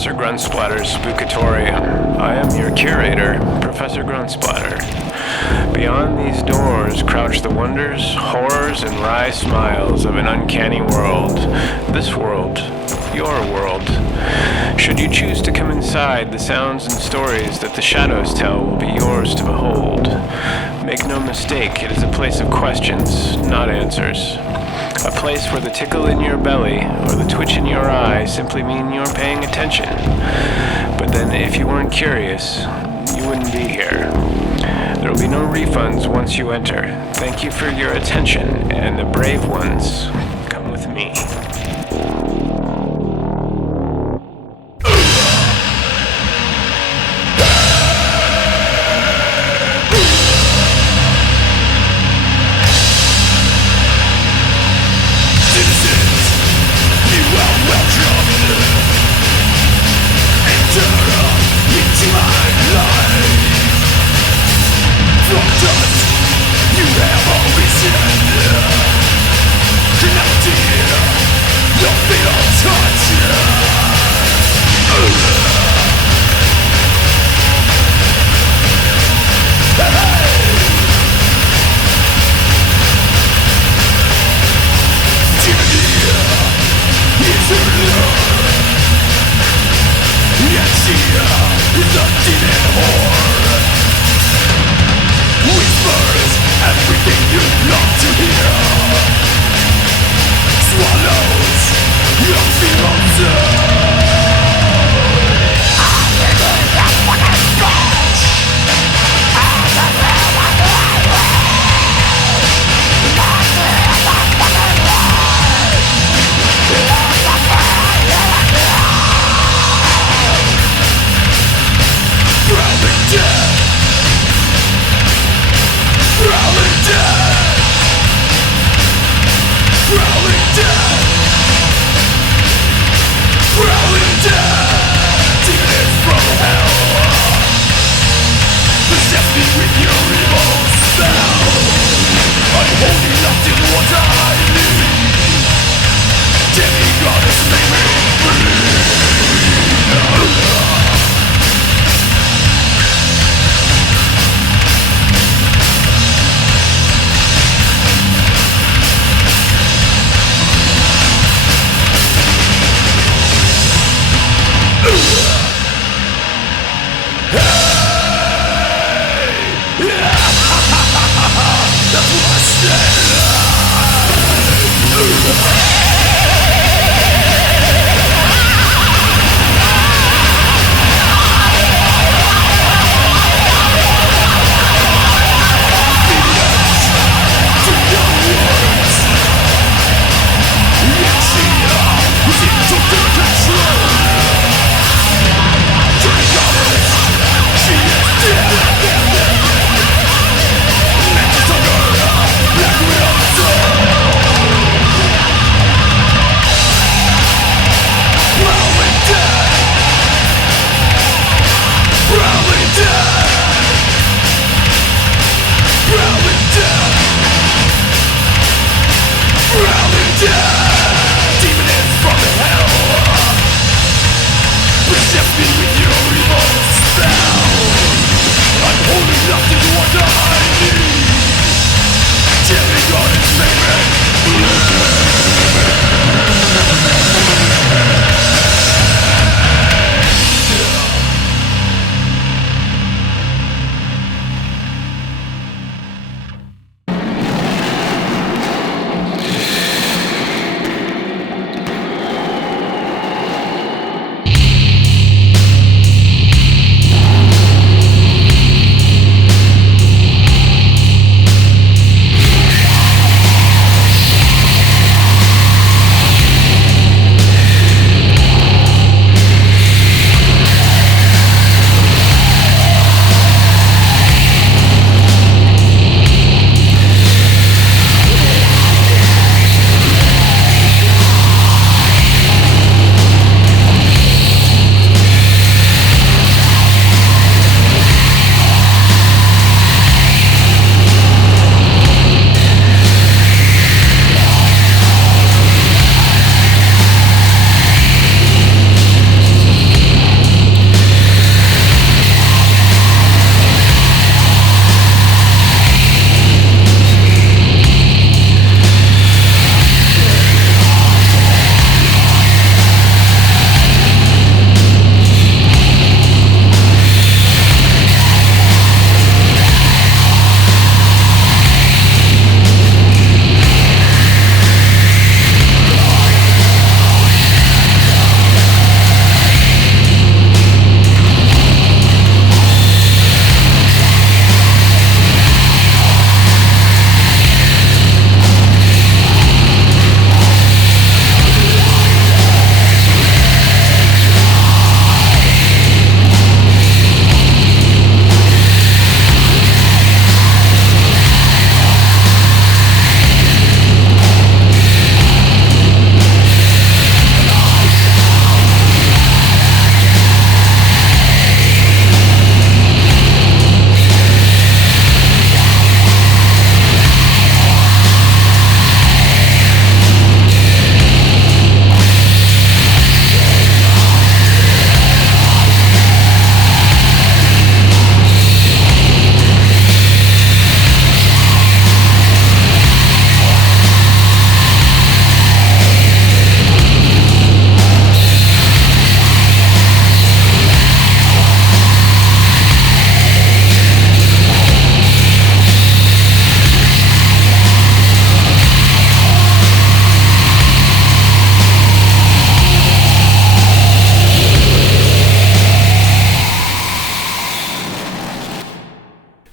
Professor Grunsplatter's Spookatorium. I am your curator, Professor Gruntsplatter. Beyond these doors crouch the wonders, horrors, and wry smiles of an uncanny world. This world. Your world. Should you choose to come inside, the sounds and stories that the shadows tell will be yours to behold. Make no mistake, it is a place of questions, not answers. A place where the tickle in your belly or the twitch in your eye simply mean you're paying attention. But then if you weren't curious, you wouldn't be here. There will be no refunds once you enter. Thank you for your attention, and the brave ones, come with me.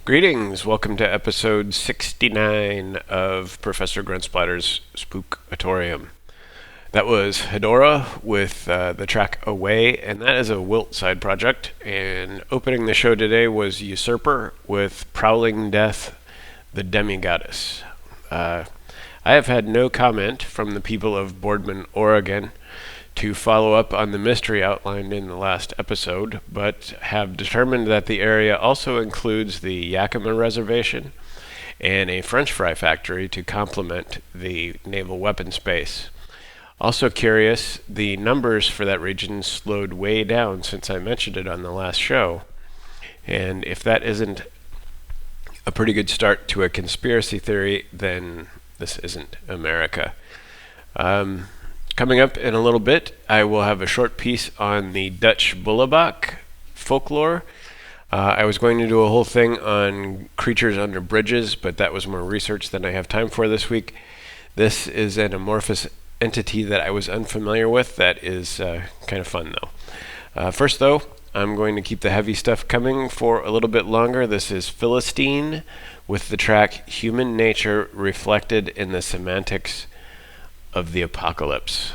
Greetings, welcome to episode 69 of Professor Gruntsplatter's Spookatorium. That was Hedorah with the track Away, and that is a Wilt side project. And opening the show today was Usurper with Prowling Death, the Demigoddess. I have had no comment from the people of Boardman, Oregon, to follow up on the mystery outlined in the last episode, but have determined that the area also includes the Yakima Reservation and a French fry factory to complement the naval weapons base. Also curious, the numbers for that region slowed way down since I mentioned it on the last show. And if that isn't a pretty good start to a conspiracy theory, then this isn't America. Coming up in a little bit, I will have a short piece on the Dutch Bullebak folklore. I was going to do a whole thing on creatures under bridges, but that was more research than I have time for this week. This is an amorphous entity that I was unfamiliar with that is kind of fun, though. First, though, I'm going to keep the heavy stuff coming for a little bit longer. This is Philistine with the track Human Nature Reflected in the Semantics of the Apocalypse.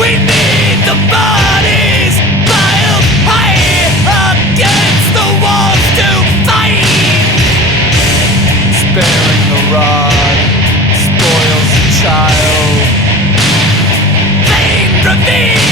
We need the bodies piled high against the walls to fight. Sparing the rod spoils the child. Pain reveals.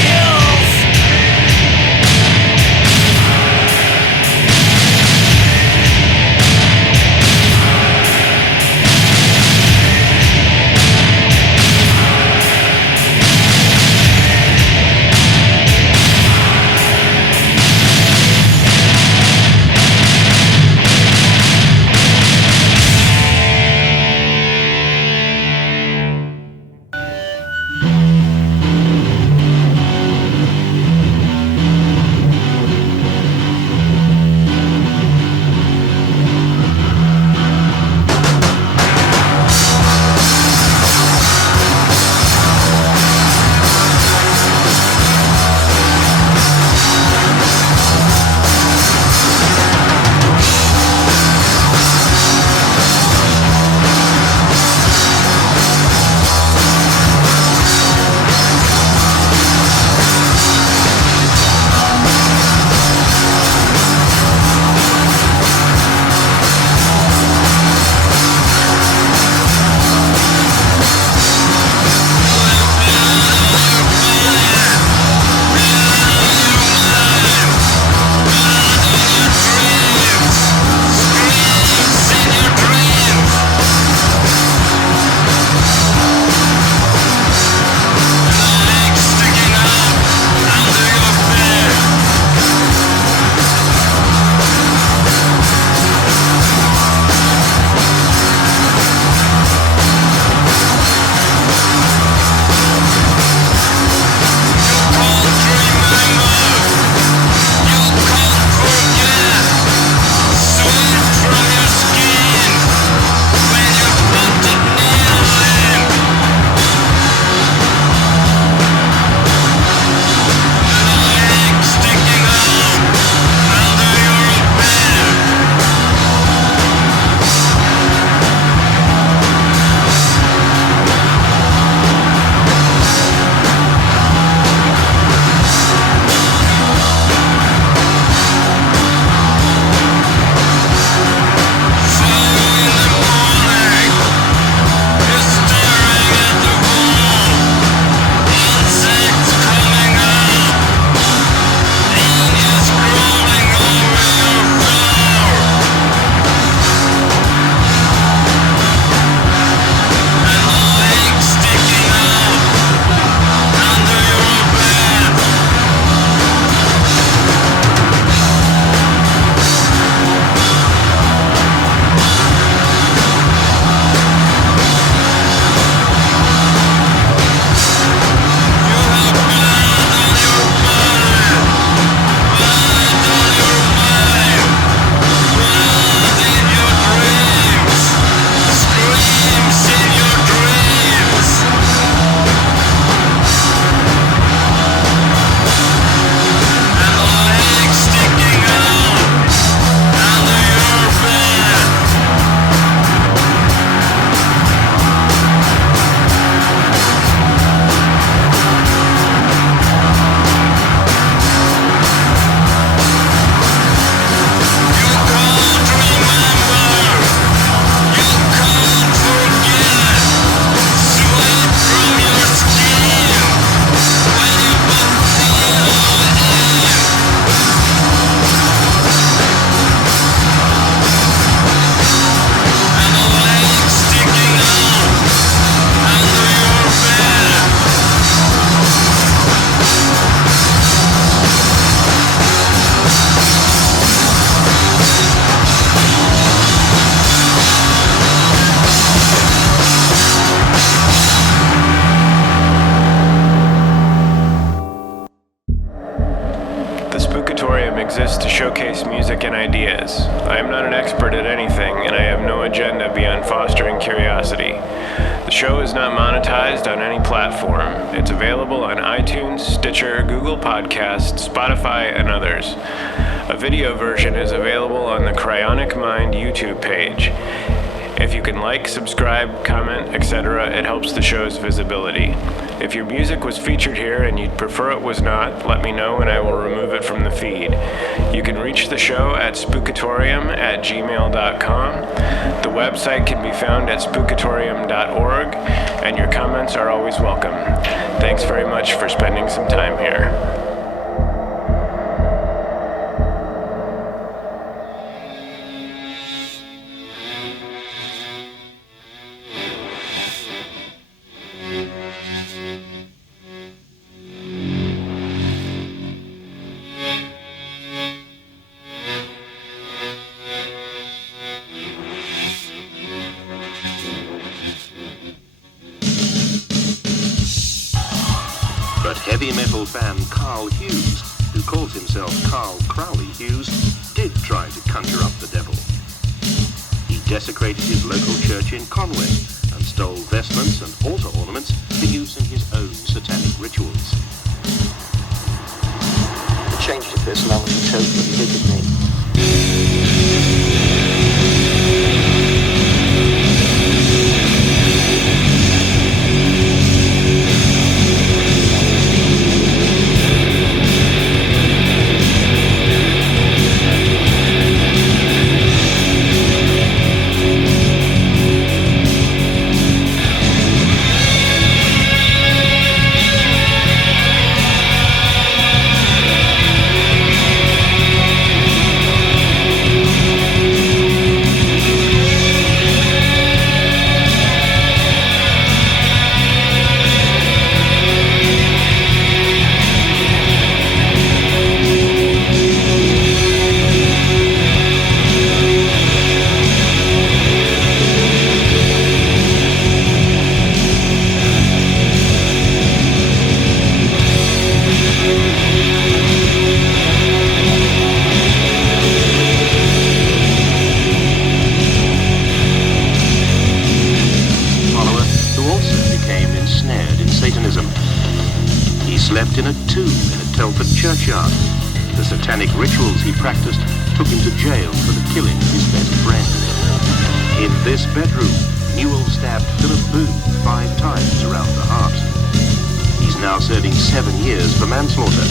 exists to showcase music and ideas. I am not an expert at anything, and I have no agenda beyond fostering curiosity. The show is not monetized on any platform. It's available on iTunes, Stitcher, Google Podcasts, Spotify, and others. A video version is available on the Cryonic Mind YouTube page. If If you can like, subscribe, comment, etc., it helps the show's visibility. If your music was featured here and you'd prefer it was not, let me know and I will remove it from the feed. You can reach the show at spookatorium@gmail.com. The website can be found at spookatorium.org, and your comments are always welcome. Thanks very much for spending some time here. Heavy metal fan Carl Hughes, who calls himself Carl Crowley Hughes, did try to conjure up the devil. He desecrated his local church in Conway and stole vestments and altar ornaments for use in his own satanic rituals. The change of personality totally vivid me. In a tomb in a Telford churchyard. The satanic rituals he practiced took him to jail for the killing of his best friend. In this bedroom, Newell stabbed Philip Boone 5 times around the heart. He's now serving 7 years for manslaughter.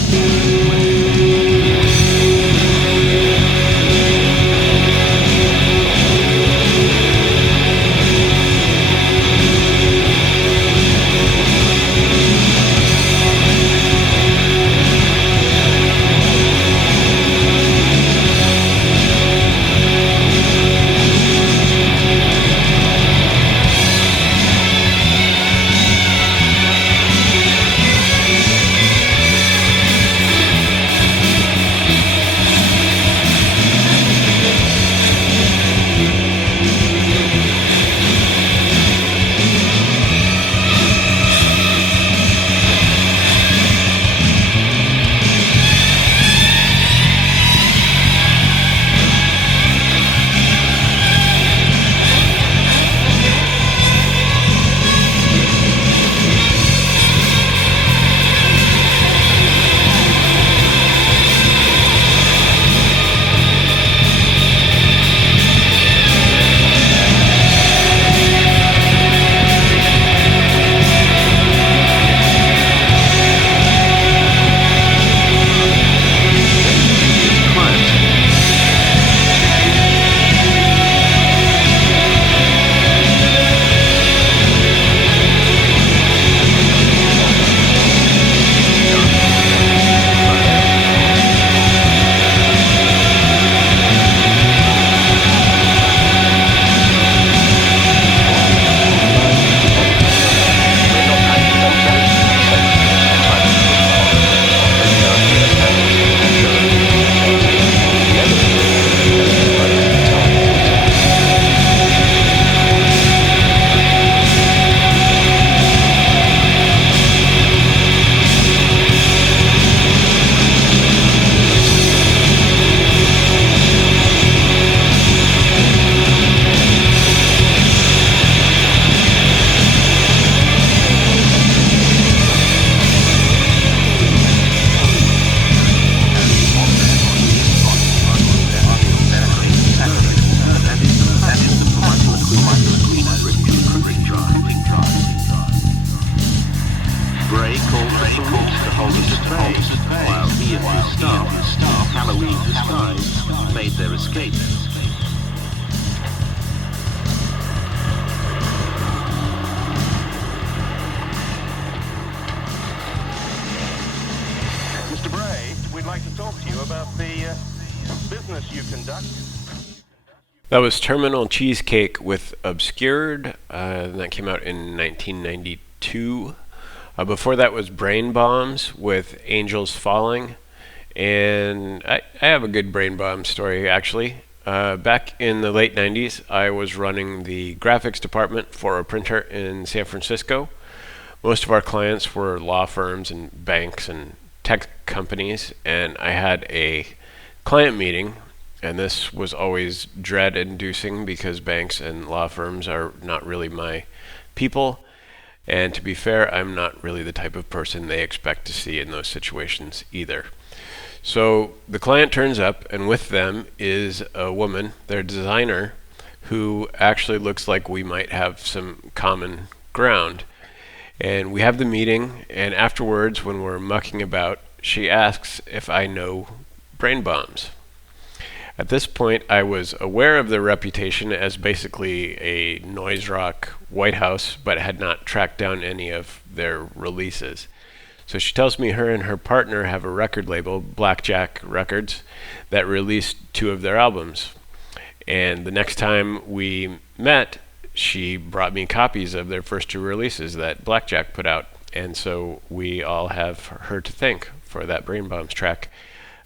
the police to hold us at bay, while he and his staff, in Halloween disguise, made their escape. Mr. Bray, we'd like to talk to you about the business you conduct. That was Terminal Cheesecake with Obscured. That came out in 1992. Before that was Brainbombs with Angels Falling. And I have a good Brainbomb story, actually. Back in the late 90s, I was running the graphics department for a printer in San Francisco. Most of our clients were law firms and banks and tech companies, and I had a client meeting, and this was always dread-inducing because banks and law firms are not really my people. And to be fair, I'm not really the type of person they expect to see in those situations either. So the client turns up, and with them is a woman, their designer, who actually looks like we might have some common ground. And we have the meeting, and afterwards, when we're mucking about, she asks if I know Brainbombs. At this point, I was aware of their reputation as basically a noise rock White House, but had not tracked down any of their releases. So she tells me her and her partner have a record label, Blackjack Records, that released 2 of their albums. And the next time we met, she brought me copies of their first 2 releases that Blackjack put out. And so we all have her to thank for that Brainbombs track.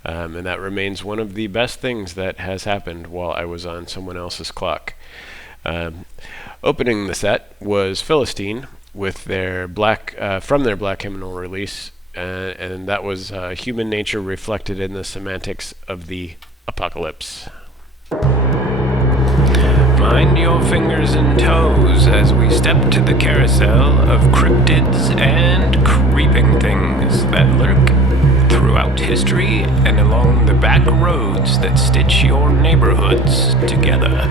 And that remains one of the best things that has happened while I was on someone else's clock. Opening the set was Philistine with their from their Black Hymnal release, and that was human nature reflected in the semantics of the apocalypse. Mind your fingers and toes as we step to the carousel of cryptids and creeping things that lurk throughout history and along the back roads that stitch your neighborhoods together.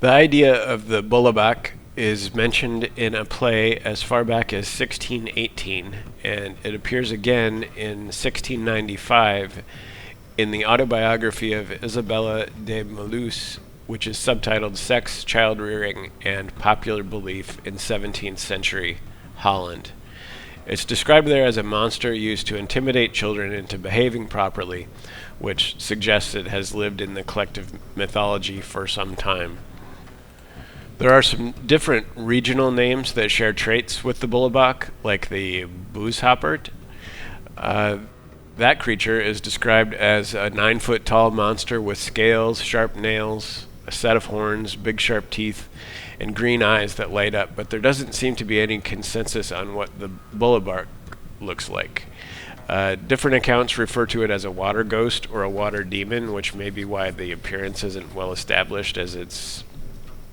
The idea of the Bullebak is mentioned in a play as far back as 1618, and it appears again in 1695 in the autobiography of Isabella de Melus, which is subtitled Sex, Child Rearing, and Popular Belief in 17th Century Holland. It's described there as a monster used to intimidate children into behaving properly, which suggests it has lived in the collective mythology for some time. There are some different regional names that share traits with the Bullebak, like the Boozhopper. That creature is described as a 9-foot-tall monster with scales, sharp nails, a set of horns, big sharp teeth, and green eyes that light up, but there doesn't seem to be any consensus on what the Bullebak looks like. Different accounts refer to it as a water ghost or a water demon, which may be why the appearance isn't well established, as it's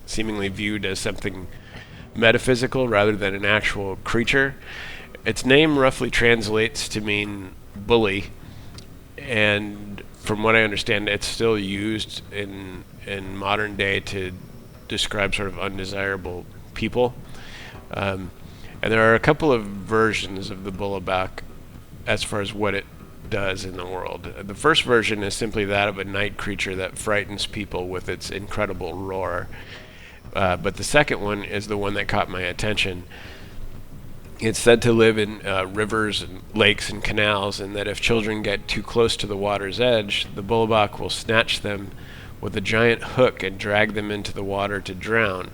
seemingly viewed as something metaphysical rather than an actual creature. Its name roughly translates to mean bully, and from what I understand, it's still used in modern day to describe sort of undesirable people. And there are a couple of versions of the Bullebak as far as what it does in the world. The first version is simply that of a night creature that frightens people with its incredible roar. But the second one is the one that caught my attention. It's said to live in rivers and lakes and canals, and that if children get too close to the water's edge, the Bullebak will snatch them with a giant hook and drag them into the water to drown.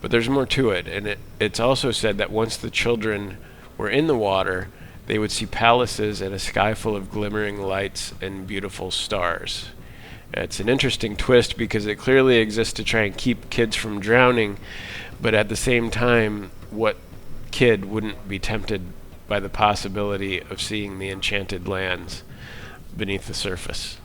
But there's more to it, and it's also said that once the children were in the water, they would see palaces and a sky full of glimmering lights and beautiful stars. It's an interesting twist because it clearly exists to try and keep kids from drowning, but at the same time, what kid wouldn't be tempted by the possibility of seeing the enchanted lands beneath the surface?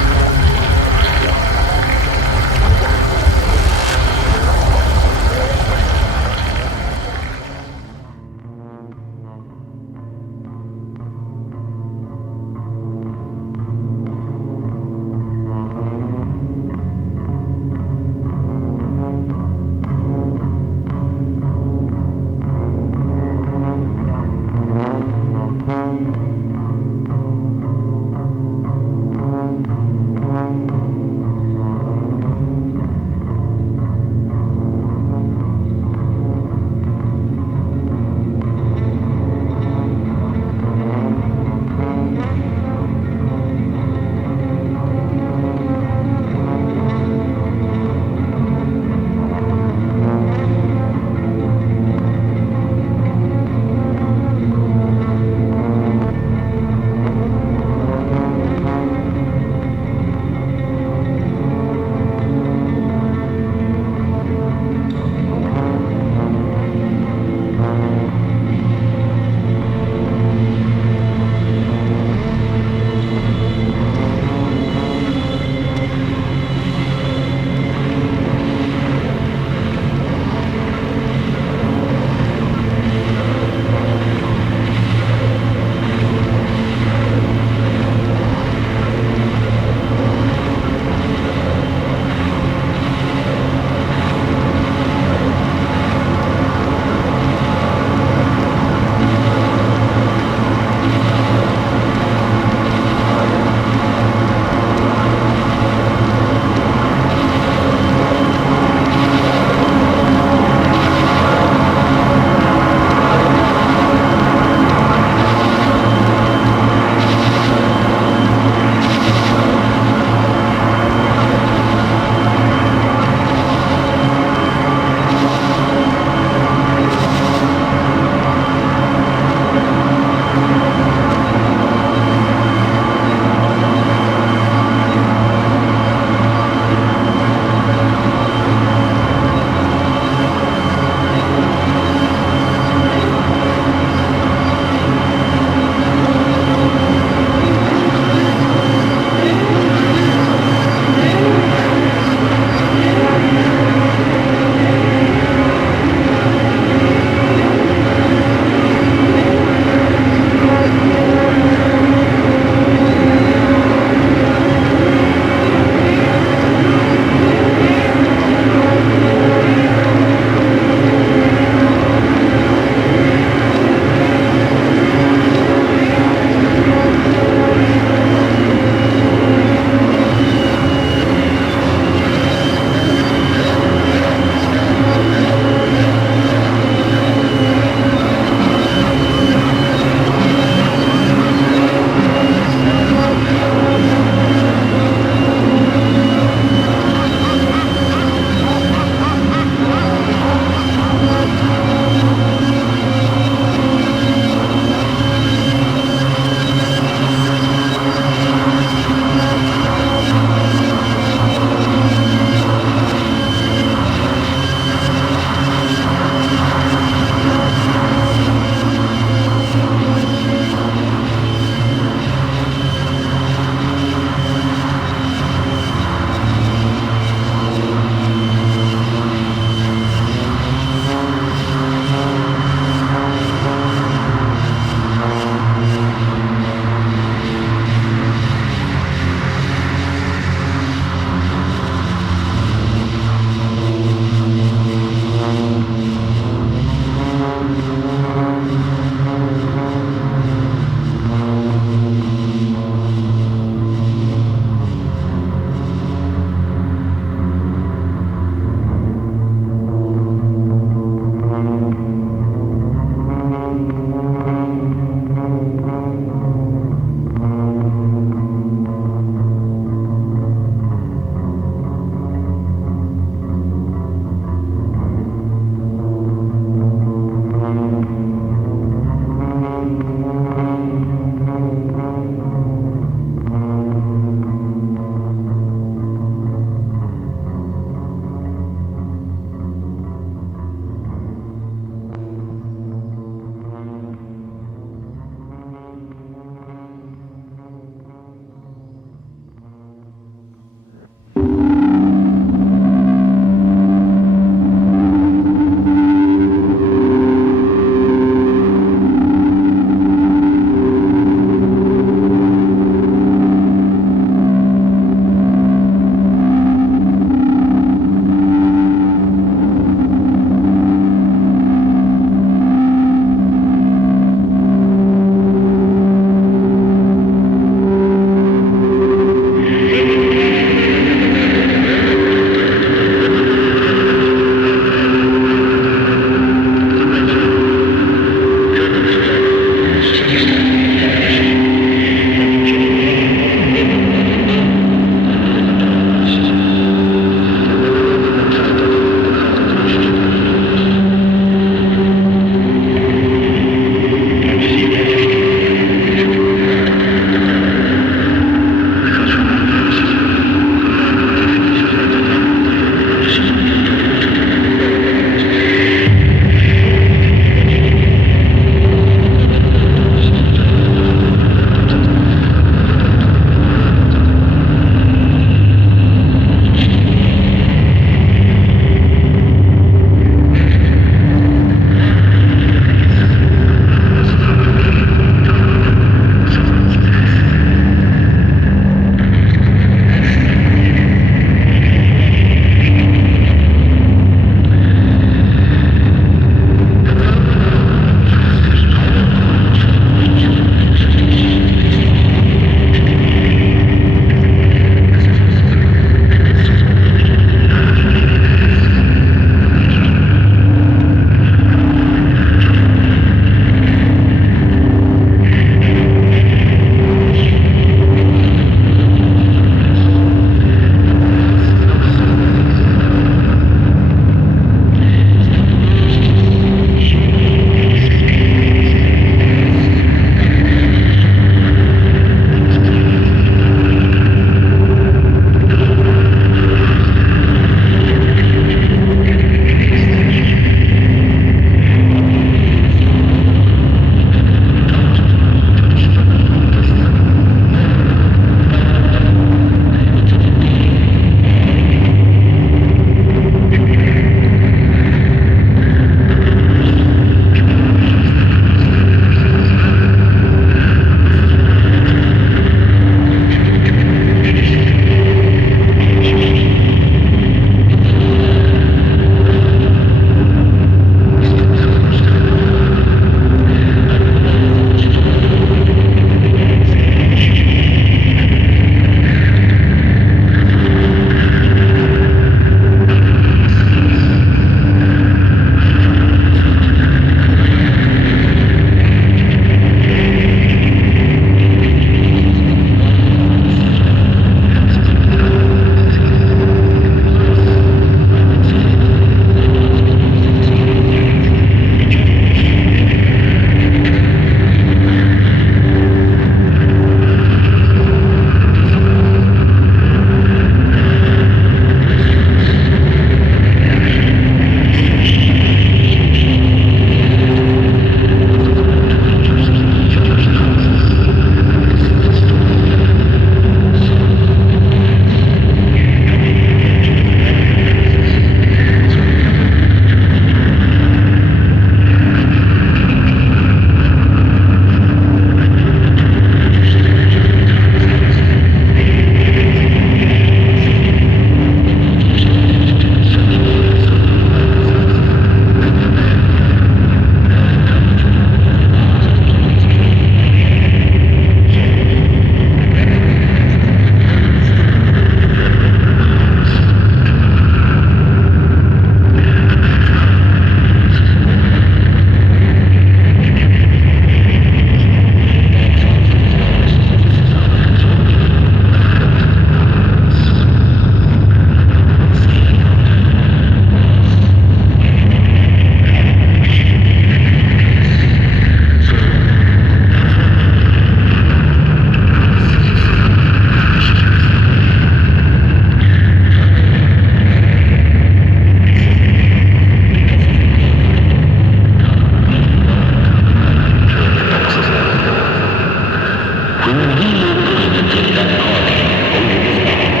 When he looked at that party over his box,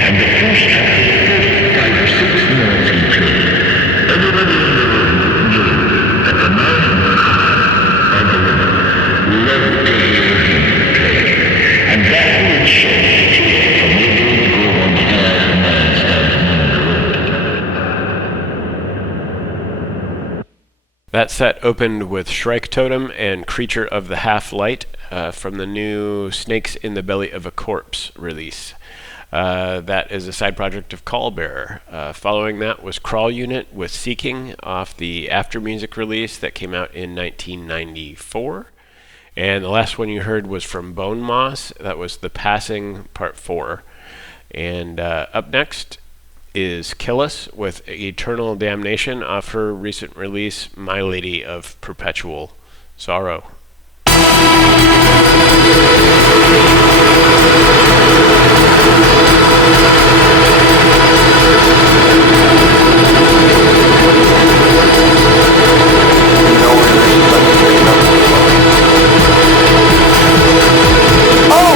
and the first after 5 or 6 minutes he played, everybody in the room knew that the man in the car, or the woman, loved to hear him play. And that would show from able to go on hair and man standing in the road. That set opened with Shrike Totem and Creature of the Half-Light from the new Snakes in the Belly of a Corpse release. That is a side project of Callbearer. Following that was Crawl Unit with Seeking off the After Music release that came out in 1994. And the last one you heard was from Bonemoss. That was The Passing Part 4. And up next is Killus with Eternal Damnation off her recent release, My Lady of Perpetual Sorrow. Oh,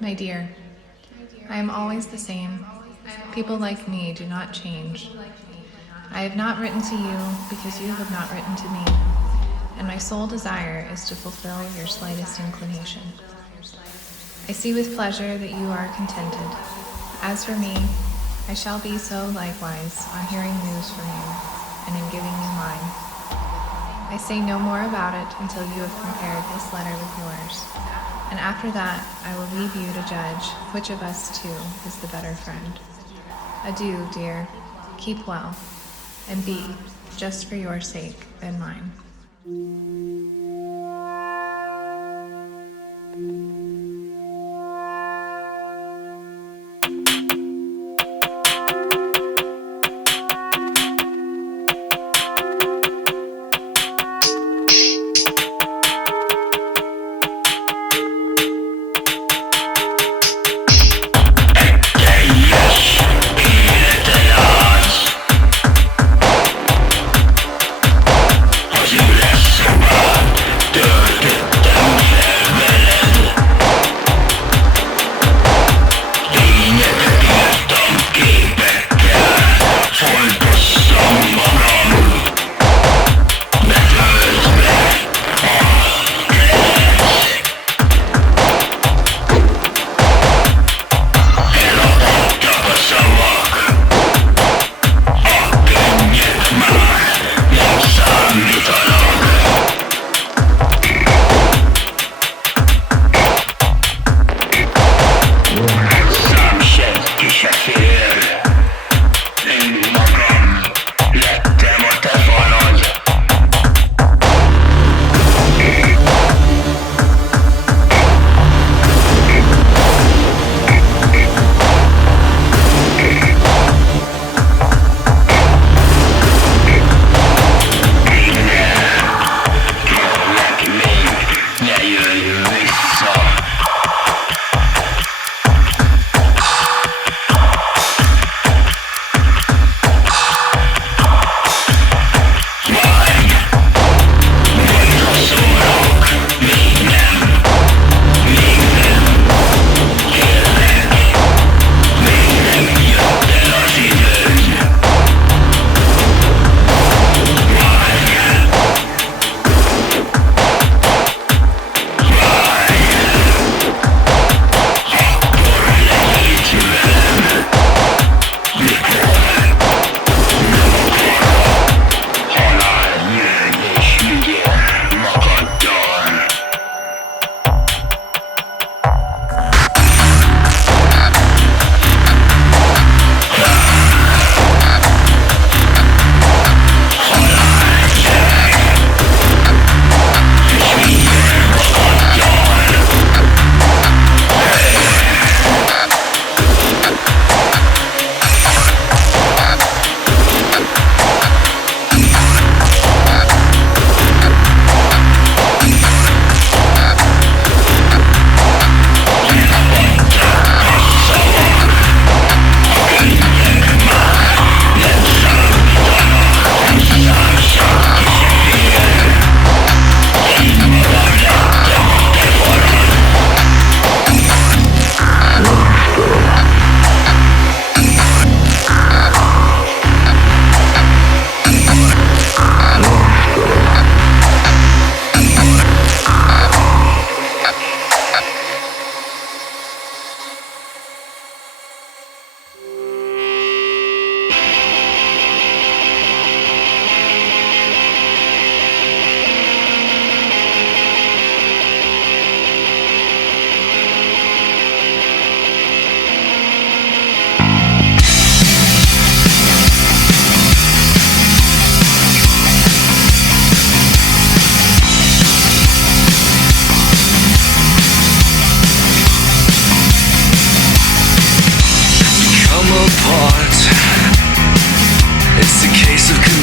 My dear, I am always the same. People like me do not change. I have not written to you because you have not written to me, and my sole desire is to fulfill your slightest inclination. I see with pleasure that you are contented. As for me, I shall be so likewise on hearing news from you and in giving you mine. I say no more about it until you have compared this letter with yours, and after that I will leave you to judge which of us two is the better friend. Adieu, dear. Keep well, and be, just for your sake and mine.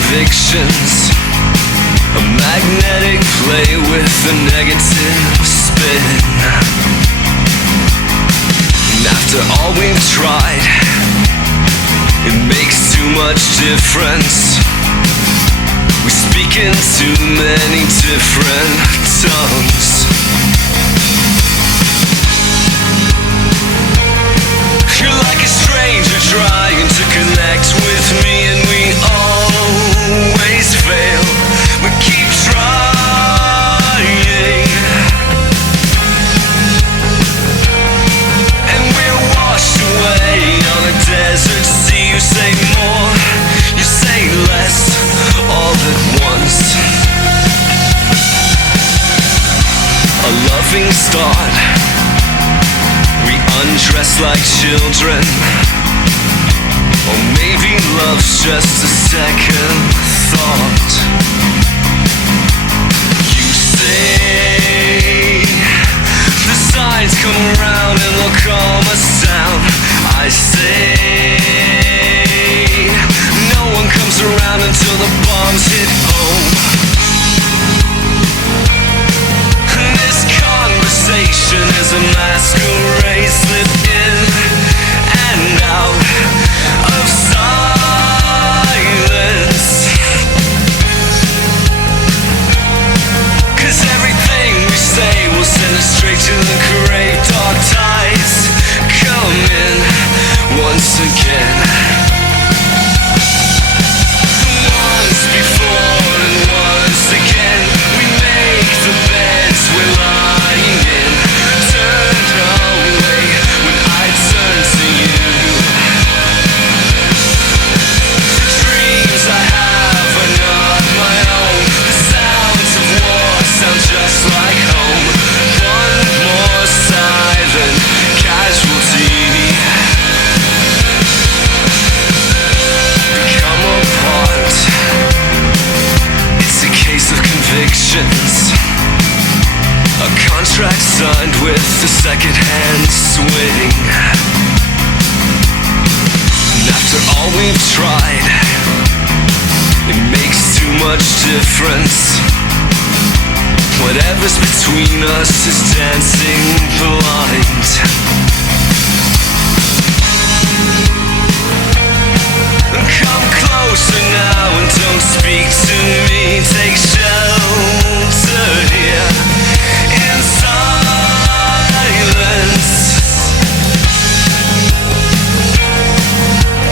convictions, a magnetic play with a negative spin. And after all we've tried, it makes too much difference. We speak in too many different tongues. thought. We undress like children. Or maybe love's just a second thought. You say the signs come around and they'll calm us down. I say no one comes around until the bombs hit home. This conversation is a masquerade, slip in and out of silence. 'Cause everything we say will send us straight to the grave. Dark tides come in once again. Once before and once again, we make the beds we're lying in. Turned away when I turn to you. The dreams I have are not my own. The sounds of war sound just like home. One more silent casualty. Become a part. It's a case of convictions. A contract signed with a second-hand swing. And after all we've tried, it makes too much difference. Whatever's between us is dancing blind. Come closer now and don't speak to me. Take shelter here in silence.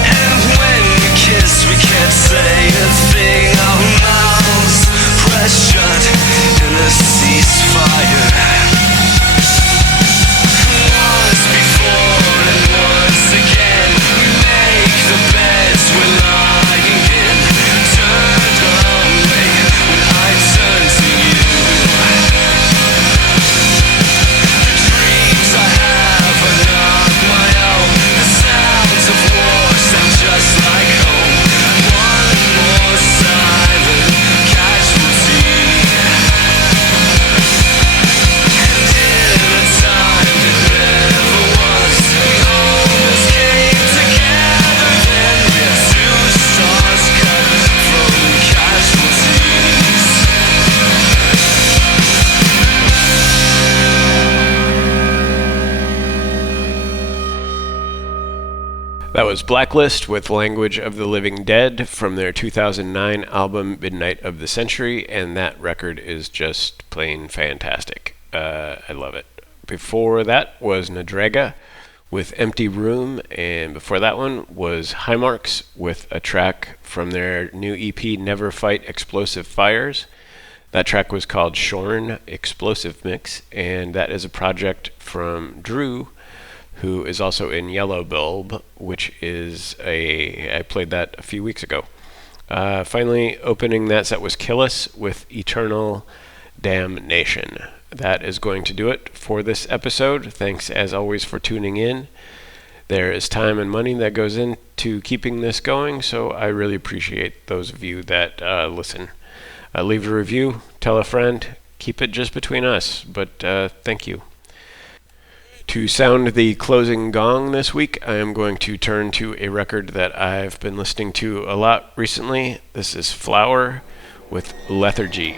And when we kiss, we can't say a thing. Our mouths press shut in a ceasefire. Once before and once again, we make the beds we're lying in. Turned away when I turn to you. The dreams I have are not my own. The sounds of war sound just like home. One more silent casualty. And in a time that never was, we almost came together. Then we're two stars cut from casualties. That was Blacklist with Language of the Living Dead from their 2009 album Midnight of the Century, and that record is just plain fantastic. I love it. Before that was Nadragea with Empty Room, and before that one was Highmarks with a track from their new EP Never Fight Explosive Fires. That track was called Shorn Explosive Mix, and that is a project from Drew, who is also in Yellow Bulb, which is I played that a few weeks ago. Finally, opening that set was Killus with Eternal Damnation. That is going to do it for this episode. Thanks as always for tuning in. There is time and money that goes into keeping this going, so I really appreciate those of you that listen. Leave a review, tell a friend, keep it just between us, but thank you. To sound the closing gong this week, I am going to turn to a record that I've been listening to a lot recently. This is Flower with Lethargy.